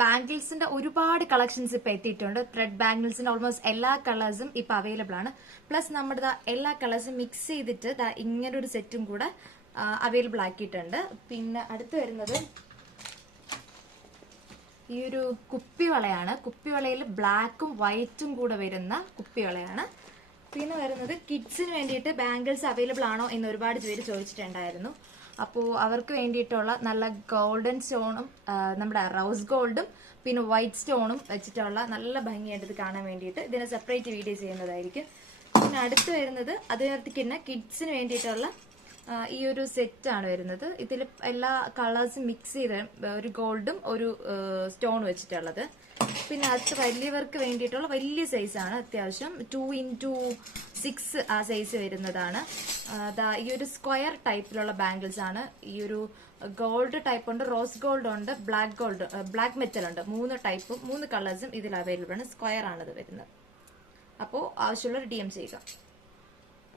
ബാംഗിൾസിന്റെ ഒരുപാട് കളക്ഷൻസ് ഇപ്പൊ എത്തിയിട്ടുണ്ട്. ത്രെഡ് ബാംഗിൾസിന്റെ ഓൾമോസ്റ്റ് എല്ലാ കളേഴ്സും ഇപ്പൊ അവൈലബിൾ ആണ്. പ്ലസ് നമ്മുടെ എല്ലാ കളേഴ്സും മിക്സ് ചെയ്തിട്ട് ഇങ്ങനെ ഒരു സെറ്റും കൂടെ അവൈലബിൾ ആക്കിയിട്ടുണ്ട്. പിന്നെ അടുത്ത് വരുന്നത് ഈ ഒരു കുപ്പിവളയാണ്. കുപ്പിവളയിൽ ബ്ലാക്കും വൈറ്റും കൂടെ വരുന്ന കുപ്പിവളയാണ്. പിന്നെ വരുന്നത് കിഡ്സിന് വേണ്ടിയിട്ട് ബാംഗിൾസ് അവൈലബിൾ ആണോ എന്ന് ഒരുപാട് പേര് ചോദിച്ചിട്ടുണ്ടായിരുന്നു. അപ്പോൾ അവർക്ക് വേണ്ടിയിട്ടുള്ള നല്ല ഗോൾഡൻ സ്റ്റോണും നമ്മുടെ റോസ് ഗോൾഡും പിന്നെ വൈറ്റ് സ്റ്റോണും വെച്ചിട്ടുള്ള നല്ല ഭംഗിയായിട്ട് ഇത് കാണാൻ വേണ്ടിയിട്ട് ഇതിനെ സെപ്പറേറ്റ് വീഡിയോ ചെയ്യുന്നതായിരിക്കും. പിന്നെ അടുത്ത് വരുന്നത് അതിനകത്തേക്ക് തന്നെ കിഡ്സിന് വേണ്ടിയിട്ടുള്ള ഈ ഒരു സെറ്റ് ആണ് വരുന്നത്. ഇതിൽ എല്ലാ കളേഴ്സും മിക്സ് ചെയ്ത് ഒരു ഗോൾഡും ഒരു സ്റ്റോൺ വെച്ചിട്ടുള്ളത്. പിന്നെ അടുത്ത് വലിയവർക്ക് വേണ്ടിയിട്ടുള്ള വലിയ സൈസാണ്, അത്യാവശ്യം 2x6 ആ സൈസ് വരുന്നതാണ്. ഈ ഒരു സ്ക്വയർ ടൈപ്പിലുള്ള ബാംഗിൾസ് ആണ്. ഈ ഒരു ഗോൾഡ് ടൈപ്പ് ഉണ്ട്, റോസ് ഗോൾഡ് ഉണ്ട്, ബ്ലാക്ക് മെറ്റൽ ഉണ്ട്. 3 ടൈപ്പും 3 കളേഴ്സും ഇതിൽ അവൈലബിൾ ആണ്. സ്ക്വയർ ആണ് ഇത് വരുന്നത്. അപ്പോൾ ആവശ്യമുള്ളവർ DM ചെയ്യുക.